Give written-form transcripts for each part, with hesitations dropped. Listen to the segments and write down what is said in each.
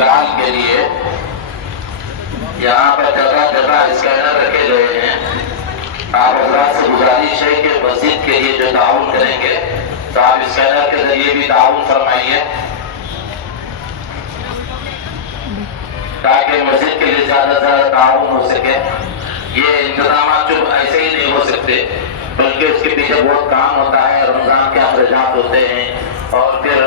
فلحال کے لیے یہاں پر جگہ جگہ اسکینر رکھے گئے ہیں. آپ حضرات سے گزارش ہے کہ مسجد کے لیے جو تعاون کریں گے تو آپ اسکینر کے ذریعے بھی تعاون فرمائیے تاکہ مسجد کے لیے زیادہ سے زیادہ تعاون ہو سکے. یہ انتظامات جو ایسے ہی نہیں ہو سکتے بلکہ اس کے پیچھے بہت کام ہوتا ہے. رمضان کے اخراجات ہوتے ہیں اور پھر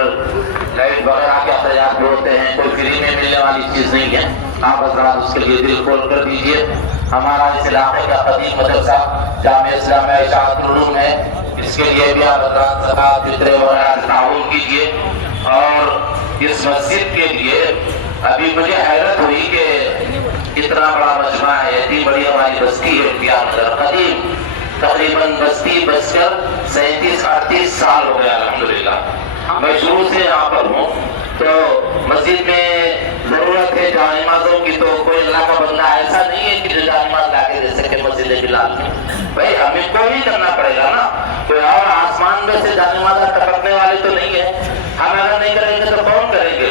لائٹ وغیرہ کے اخراجات بھی ہوتے ہیں. کوئی فری میں ملنے والی چیز نہیں ہے. آپ حضرات اس کے لیے دل کھول کر دیجیے. ہمارا اس علاقے کا قدیم مدرسہ جامعہ اسلامیہ اشاعت العلوم ہے. اس کے لیے بھی آپ حضرات زکوٰۃ فطر وغیرہ تعاون کیجیے. اور اس مسجد کے لیے ابھی مجھے حیرت ہوئی کہ اتنا بڑا مجمع ہے. اتنی بڑی ہماری بستی ہے امتیاز قدیم. تقریباً بستی بس کر 37-38 سال ہو گیا الحمدللہ. میں شروع سے یہاں پر ہوں. تو مسجد میں ضرورت ہے جامع نمازوں کی تو کوئی اللہ کا بندہ ایسا نہیں ہے کہ جو جامع نماز لا کے دے سکے مسجد بلال میں. بھائی ہمیں کو ہی کرنا پڑے گا نا. کوئی اور آسمان میں سے جامع نماز ٹپکنے والے تو نہیں ہے. ہم اگر نہیں کریں گے تو کون کریں گے؟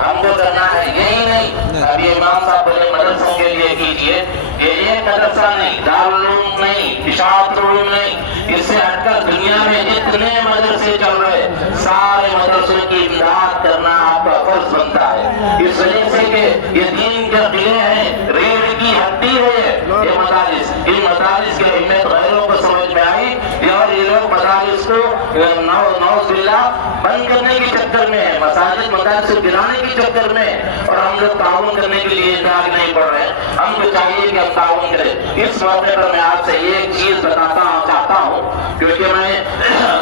ہم کو کرنا ہے یہی نہیں. اب یہ امام صاحب بولے مدرسوں کے لیے کیجیے. یہ ایک مدرسہ نہیں، دارالعلوم نہیں، اشاعت العلوم نہیں، اس سے ہٹ کر دنیا میں جتنے مدرسے چل رہے سارے مدرسوں کی امداد کرنا آپ کا فرض بنتا ہے. اس وجہ سے کہ یہ دین کے قلعے ہیں، ریڑھ کی ہڈی ہے یہ مدارس. ان مدارس کی اہمیت غیروں کو سمجھ میں آئی اور یہ لوگ مدارس کو نعوذ باللہ بند کرنے کے چکر میں ہے، مساجد مدارس کو گرانے کے چکر میں. اور ہم لوگ تعاون کرنے کے لیے اتحاد نہیں پڑ رہے. ہم کو چاہیے کہ ہم تعاون کریں. اس موقع پر میں آپ سے ایک چیز بتاتا چاہتا ہوں کیونکہ میں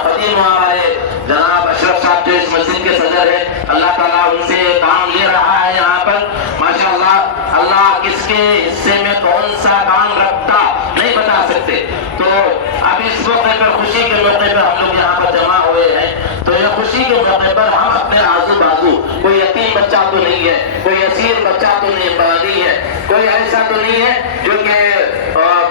قدیم ہمارے جناب اشرف صاحب جو اس مسجد کے صدر ہیں، اللہ تعالیٰ ان سے کام لے رہا ہے یہاں پر ماشاءاللہ. اللہ کس کے حصے میں کون سا کام رکھتا نہیں بتا سکتے. تو اب اس موقع پر خوشی کے موقع پر ہم لوگ یہاں پر جمع ہوئے ہیں. تو یہ خوشی کے موقع پر ہم اپنے آزو بازو کوئی یتیم بچہ تو نہیں ہے، کوئی اسیر بچہ تو نہیں ہے، کوئی ایسا تو نہیں ہے جو کہ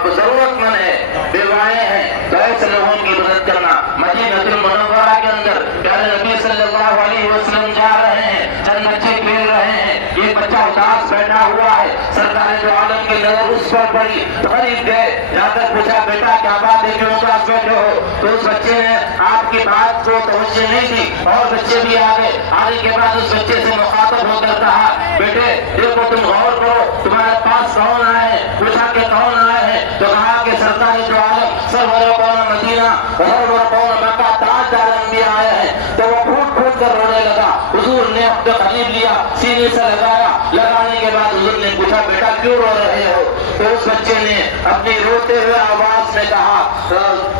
ضرورت مند ہے، بیوائیں ہیں. تو ایسے لوگوں کی مدد کرنا. مدینہ المنورہ کے اندر پیارے نبی صلی اللہ علیہ وسلم جا رہے ہیں، چند بچے کھیل رہے ہیں. یہ بچہ اداس بیٹھا ہوا ہے. سرکار دو عالم کی نظر اس پر پڑی. قریب گئے، جا کر پوچھا بیٹا کیا بات ہے کیوں اداس بیٹھے ہو؟ تو اس بچے نے آپ کی بات کو توجہ نہیں دی اور بچے بھی آ گئے. آنے کے بعد اس بچے سے مخاطب ہو کر کہا بیٹے دیکھو تم غور کرو تمہارے پاس کون آئے ہیں؟ پوچھا کہ کون آئے ہیں؟ تو کہا کہ سرکار دو عالم سرور کون مدینہ سرور کون مکہ تاجدار انبیاء آئے ہیں. تو وہ پھوٹ پھوٹ کر رونے لگا. حضور نے اپنے قریب لیا، سینے سے لگایا. لگانے کے بعد حضور نے پوچھا بیٹا کیوں رو رہے ہو؟ تو اس بچے نے اپنی روتے ہوئے آواز میں کہا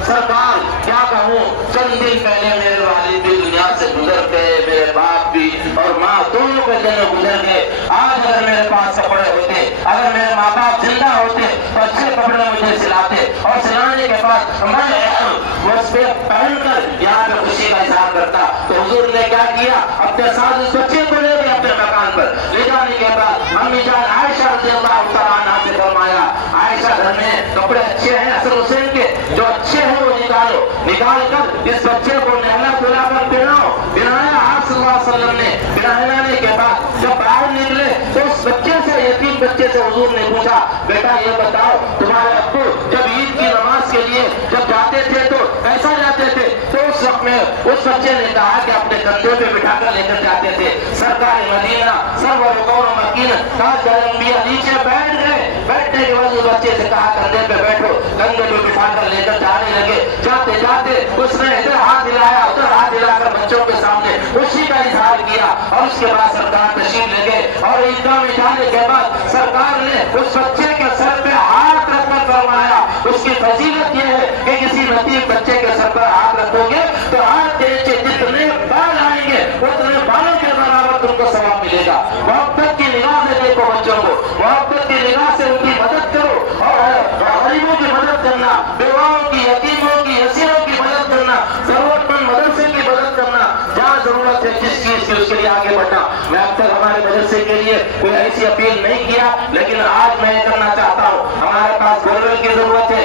سرکار کیا کہوں، چند دن پہلے میرے والد بھی دنیا سے گزر گئے، میرے باپ بھی اور ماں دونوں کے دن گزر گئے. آج اگر میرے پاس کپڑے ہوتے، اگر میرے ماں باپ زندہ ہوتے تو اچھے کپڑے مجھے سلاتے اور سلانے کے بعد میں اس پہ پہن کر یہاں پہ خوشی کا اظہار کرتا. تو حضور نے کیا کیا، اپنے ساتھ اس بچے کو لے گئے اپنے مکان پر. لے جانے کے بعد امی جان عائشہ رضی اللہ تعالیٰ عنہا سے فرمایا عائشہ گھر میں کپڑے اچھے ہیں حسن حسین کے، جو اچھے ہیں وہ نکالو. نکال کر اس بچے کو نہلا دھلا کر پہناؤ. پہنایا. آپ صلی اللہ علیہ وسلم نے پہنانے کے بعد جب باہر نکلے تو اس بچے سے، یتیم بچے سے حضور نے پوچھا بیٹا یہ بتاؤ تمہارے ابو جب عید کی نماز کے لیے جب جاتے تھے تو کیسا جاتے تھے؟ تو اس وقت میں اس بچے نے کہا کہ اپنے کندھے پہ بٹھا کر لے کر جاتے تھے. سرکار مدینہ سرور کون مکین تاجدار انبیاء نیچے بیٹھ گئے. بیٹھنے کے بعد اس بچے سے کہا کندھے پہ بیٹھو. کندھے پہ بٹھا کر لے کر جانے لگے. جاتے جاتے اس نے ادھر ہاتھ ہلایا ادھر ہاتھ ہلا کر بچوں کے سامنے خوشی کا اظہار کیا. اور اس کے بعد سرکار تشریف لے گئے اور عیدگاہ میں جانے کے بعد سرکار نے اس بچے کے سر پہ ہاتھ رکھ کر فرمایا اس کی فضیلت یہ ہے کہ کسی لطیف بچے کے سر پر ہاتھ رکھو گے تو ہاتھ کے نیچے جتنے بال آئیں گے اتنے بالوں کے برابر تم کو ثواب ملے گا. محبت کی نگاہ سے دیکھو بچوں کو، محبت کی نگاہ سے ان کی مدد کرو اور غریبوں کی مدد کرنا، بیواؤں کی، یتیموں کی، اسیروں کی مدد کرنا، ضرورت مند مدرسے کی مدد کرنا. جہاں ضرورت ہے جس چیز کی اس کے لیے آگے بڑھنا. میں اب تک ہمارے مدرسے کے لیے کوئی ایسی اپیل نہیں کیا لیکن آج میں کرنا چاہتا ہوں. ہمارے پاس گولر کی ضرورت ہے.